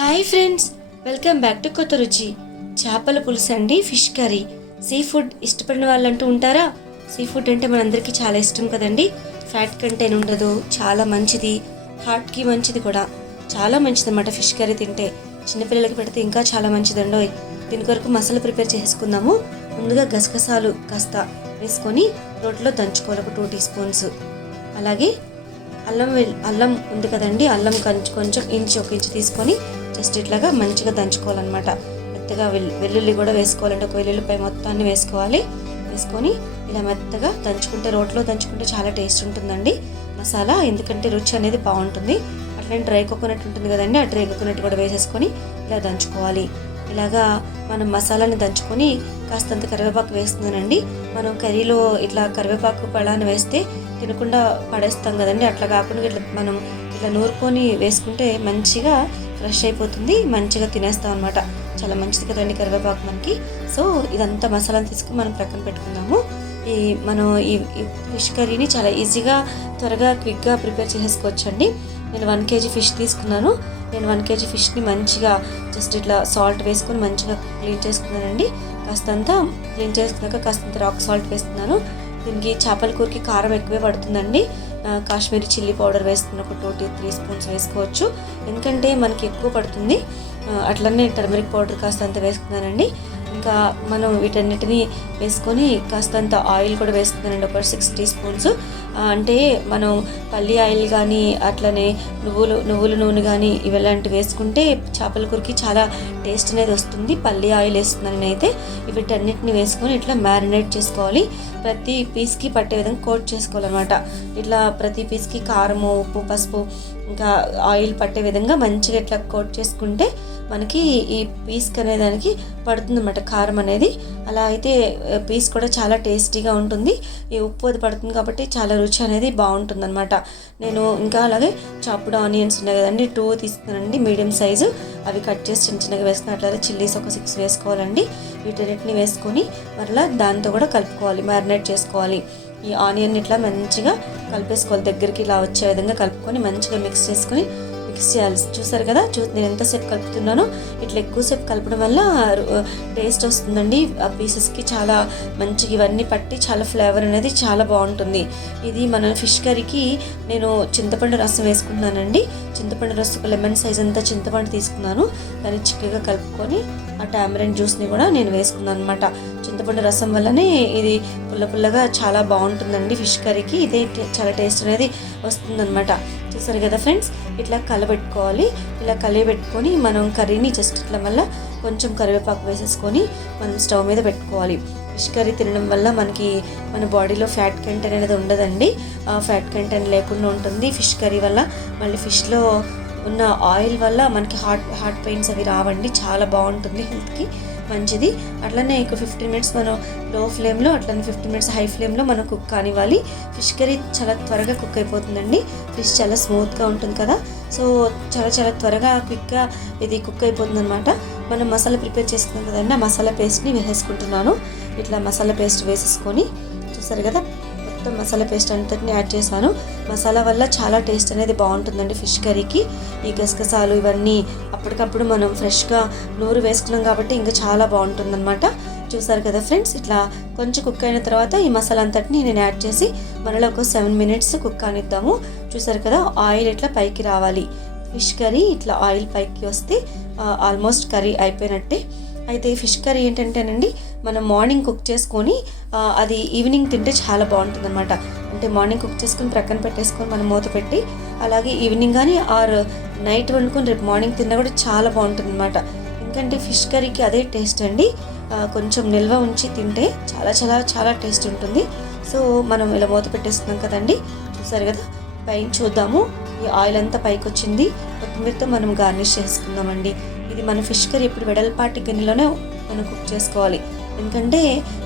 Hi friends welcome back to కొత్త రుచి. చేపల పులుసు అండి ఫిష్ కర్రీ. సీ ఫుడ్ ఇష్టపడిన వాళ్ళంటూ ఉంటారా? సీ ఫుడ్ అంటే మనందరికీ చాలా ఇష్టం కదండి. ఫ్యాట్ కంటెంట్ ఉండదు చాలా మంచిది హార్ట్కి మంచిది కూడా. చాలా మంచిదన్నమాట ఫిష్ కర్రీ తింటే. చిన్నపిల్లలకి పెడితే ఇంకా చాలా మంచిదండో దీని కొరకు మసాలా ప్రిపేర్ చేసుకుందాము. ముందుగా గసగసాలు కాస్త వేసుకొని రోట్లో దంచుకోవాలి ఒక టూ టీ స్పూన్స్. అలాగే అల్లం వెల్ అల్లం ఉంది కదండి అల్లం కొంచెం కొంచెం ఇంచు ఒక ఇంచు తీసుకొని జస్ట్ ఇట్లాగా మంచిగా దంచుకోవాలన్నమాట. మెత్తగా వెల్లుల్లి కూడా వేసుకోవాలంటే ఒక వెల్లుల్లిపై మొత్తాన్ని వేసుకోవాలి. వేసుకొని ఇలా మెత్తగా దంచుకుంటే రోట్లో దంచుకుంటే చాలా టేస్ట్ ఉంటుందండి. మసాలా ఎందుకంటే రుచి అనేది బాగుంటుంది. అట్లనే డ్రై కోకోనట్ ఉంటుంది కదండి ఆ డ్రై కోకోనట్ కూడా వేసేసుకొని ఇలా దంచుకోవాలి. ఇలాగా మనం మసాలాని దంచుకొని కాస్తంత కరివేపాకు వేస్తున్నానండి. మనం కర్రీలో ఇట్లా కరివేపాకు పళ్ళాన్ని వేస్తే తినకుండా పడేస్తాం కదండి. అట్లా కాకుండా ఇట్లా మనం ఇట్లా నూరుకొని వేసుకుంటే మంచిగా ఫ్రెష్ అయిపోతుంది మంచిగా తినేస్తాం అనమాట చాలా మంచిది కదండి కరివేపాకు మనకి. సో ఇదంతా మసాలాను తీసుకుని మనం ప్రక్కన పెట్టుకుందాము. ఈ మనం ఈ ఫిష్ కర్రీని చాలా ఈజీగా త్వరగా క్విక్గా ప్రిపేర్ చేసేసుకోవచ్చు అండి నేను వన్ కేజీ ఫిష్ తీసుకున్నాను. నేను వన్ కేజీ ఫిష్ని మంచిగా జస్ట్ ఇట్లా సాల్ట్ వేసుకొని మంచిగా క్లీన్ చేసుకున్నానండి. కాస్తంత క్లీన్ చేసుకున్నాక కాస్తంత రాక్ సాల్ట్ వేస్తున్నాను. దీనికి చేపల కూరకి కారం ఎక్కువే పడుతుందండి. కాశ్మీరీ చిల్లీ పౌడర్ వేస్తున్న ఒక టూ టీ త్రీ స్పూన్స్ వేసుకోవచ్చు. ఎందుకంటే మనకి ఎక్కువ పడుతుంది. అట్లనే టర్మరిక్ పౌడర్ కాస్తంత వేసుకున్నానండి. ఇంకా మనం వీటన్నిటిని వేసుకొని కాస్తంత ఆయిల్ కూడా వేసుకున్నానండి ఒక సిక్స్ టీ స్పూన్స్. అంటే మనం పల్లి ఆయిల్ కానీ అట్లనే నువ్వులు నువ్వుల నూనె కానీ ఇవలాంటివి వేసుకుంటే చేపల కూరకి చాలా టేస్ట్ అనేది వస్తుంది. పల్లి ఆయిల్ వేస్తున్నాను నేనైతే. వీటన్నిటిని వేసుకొని ఇట్లా మ్యారినేట్ చేసుకోవాలి. ప్రతి పీస్కి పట్టే విధంగా కోట్ చేసుకోవాలన్నమాట. ఇట్లా ప్రతి పీస్కి కారము ఉప్పు పసుపు ఇంకా ఆయిల్ పట్టే విధంగా మంచిగా ఇట్లా కోట్ చేసుకుంటే మనకి ఈ పీస్క్ అనే దానికి పడుతుందన్నమాట కారం అనేది. అలా అయితే పీస్ కూడా చాలా టేస్టీగా ఉంటుంది. ఈ ఉప్పు అది పడుతుంది కాబట్టి చాలా రుచి అనేది బాగుంటుందన్నమాట. నేను ఇంకా అలాగే చాప్డ్ ఆనియన్స్ ఉన్నాయి కదండి టూ తీసుకున్నానండి మీడియం సైజు. అవి కట్ చేసి చిన్న చిన్నగా వేసుకుని అట్లా చిల్లీస్ ఒక సిక్స్ వేసుకోవాలండి. వీటన్నిటిని వేసుకొని మరలా దాంతో కూడా కలుపుకోవాలి మ్యారినేట్ చేసుకోవాలి. ఈ ఆనియన్ ఇట్లా మంచిగా కలిపేసుకోవాలి దగ్గరికి ఇలా వచ్చే విధంగా కలుపుకొని మంచిగా మిక్స్ చేసుకొని మిక్స్ చేయాలి. చూసారు కదా చూ నేను ఎంతసేపు కలుపుతున్నానో? ఇట్లా ఎక్కువసేపు కలపడం వల్ల టేస్ట్ వస్తుందండి. ఆ పీసెస్కి చాలా మంచిగా ఇవన్నీ పట్టి చాలా ఫ్లేవర్ అనేది చాలా బాగుంటుంది. ఇది మన ఫిష్ కర్రీకి నేను చింతపండు రసం వేసుకున్నానండి చింతపండు రసం ఒక లెమన్ సైజ్ అంతా చింతపండు తీసుకున్నాను. దాన్ని చిక్కగా కలుపుకొని ఆ టామరెంట్ జ్యూస్ని కూడా నేను వేసుకున్నాను అనమాట చింతపండు రసం వల్లనే ఇది పుల్ల పుల్లగా చాలా బాగుంటుందండి ఫిష్ కర్రీకి. ఇదే చాలా టేస్ట్ అనేది వస్తుందన్నమాట. చూసారు కదా ఫ్రెండ్స్ ఇట్లా కలబెట్టుకోవాలి. ఇలా కలియబెట్టుకొని మనం కర్రీని జస్ట్ ఇట్లా మళ్ళీ కొంచెం కరివేపాకు వేసేసుకొని మనం స్టవ్ మీద పెట్టుకోవాలి. ఫిష్ కర్రీ తినడం వల్ల మనకి మన బాడీలో ఫ్యాట్ కంటెంట్ అనేది ఉండదండి. ఆ ఫ్యాట్ కంటెంట్ లేకుండా ఉంటుంది. ఫిష్ కర్రీ వల్ల మళ్ళీ ఫిష్లో ఉన్న ఆయిల్ వల్ల మనకి హార్ట్ హార్ట్ పెయిన్స్ అవి రావండి. చాలా బాగుంటుంది హెల్త్కి మంచిది. అట్లనే ఇక ఫిఫ్టీన్ మినిట్స్ మనం లో ఫ్లేమ్లో అట్లనే ఫిఫ్టీన్ మినిట్స్ హై ఫ్లేమ్లో మనం కుక్ కానివ్వాలి. ఫిష్ కర్రీ చాలా త్వరగా కుక్ అయిపోతుందండి. ఫిష్ చాలా స్మూత్గా ఉంటుంది కదా. సో చాలా చాలా త్వరగా క్విక్గా ఇది కుక్ అయిపోతుంది అనమాట మనం మసాలా ప్రిపేర్ చేసుకున్నాం కదండి ఆ మసాలా పేస్ట్ని వేసేసుకుంటున్నాను. ఇట్లా మసాలా పేస్ట్ వేసేసుకొని చూసారు కదా? మొత్తం మసాలా పేస్ట్ అంతటిని యాడ్ చేశాను. మసాలా వల్ల చాలా టేస్ట్ అనేది బాగుంటుందండి ఫిష్ కర్రీకి ఈ గసగసాలు ఇవన్నీ అప్పటికప్పుడు మనం ఫ్రెష్గా నూరు వేసుకున్నాం కాబట్టి ఇంకా చాలా బాగుంటుందన్నమాట. చూసారు కదా ఫ్రెండ్స్ ఇట్లా కొంచెం కుక్ అయిన తర్వాత ఈ మసాలా అంతటిని నేను యాడ్ చేసి మరలా ఒక సెవెన్ మినిట్స్ కుక్ కానిద్దాము చూసారు కదా ఆయిల్ ఇట్లా పైకి రావాలి. ఫిష్ కర్రీ ఇట్లా ఆయిల్ పైకి వస్తే ఆల్మోస్ట్ కర్రీ అయిపోయినట్టే. అయితే ఈ ఫిష్ కర్రీ ఏంటంటేనండి మనం మార్నింగ్ కుక్ చేసుకొని అది ఈవినింగ్ తింటే చాలా బాగుంటుంది అనమాట అంటే మార్నింగ్ కుక్ చేసుకొని ప్రక్కన పెట్టేసుకొని మనం మూత పెట్టి అలాగే ఈవినింగ్ కానీ ఆర్ నైట్ వండుకొని రేపు మార్నింగ్ తిన్నా కూడా చాలా బాగుంటుంది అనమాట ఎందుకంటే ఫిష్ కర్రీకి అదే టేస్ట్ అండి. కొంచెం నిల్వ ఉంచి తింటే చాలా చాలా చాలా టేస్ట్ ఉంటుంది. సో మనం ఇలా మూత పెట్టేస్తున్నాం కదండి. చూసారు కదా? పైన చూద్దాము. ఈ ఆయిల్ అంతా పైకి వచ్చింది కొత్తిమీరతో మనం గార్నిష్ చేసుకుందామండి. ఇది మన ఫిష్ కర్రీ ఇప్పుడు వెడల్పాటి గిన్నెలోనే మనం కుక్ చేసుకోవాలి. ఎందుకంటే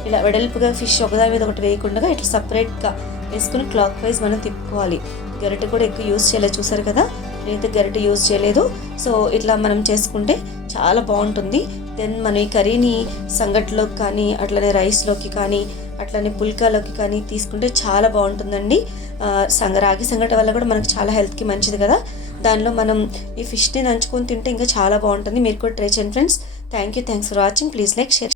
ఇలా వెడల్పుగా ఫిష్ ఒకదాని మీద ఒకటి వేయకుండా ఇట్లా సపరేట్గా వేసుకుని క్లాక్ వైజ్ మనం తిప్పుకోవాలి. గరిటె కూడా ఎక్కువ యూజ్ చేయలేదు చూసారు కదా? నేనైతే గరిటె యూజ్ చేయలేదు. సో ఇట్లా మనం చేసుకుంటే చాలా బాగుంటుంది. దెన్ మనం ఈ కర్రీని సంగట్లోకి కానీ అట్లనే రైస్లోకి కానీ అట్లనే పుల్కాలోకి కానీ తీసుకుంటే చాలా బాగుంటుందండి. సంగ రాగి సంగటి వల్ల కూడా మనకు చాలా హెల్త్కి మంచిది కదా? దానిలో మనం ఈ ఫిష్ని నంచుకొని తింటే ఇంకా చాలా బాగుంటుంది. మీరు కూడా ట్రై చేయండి friends thank you thanks for watching please like share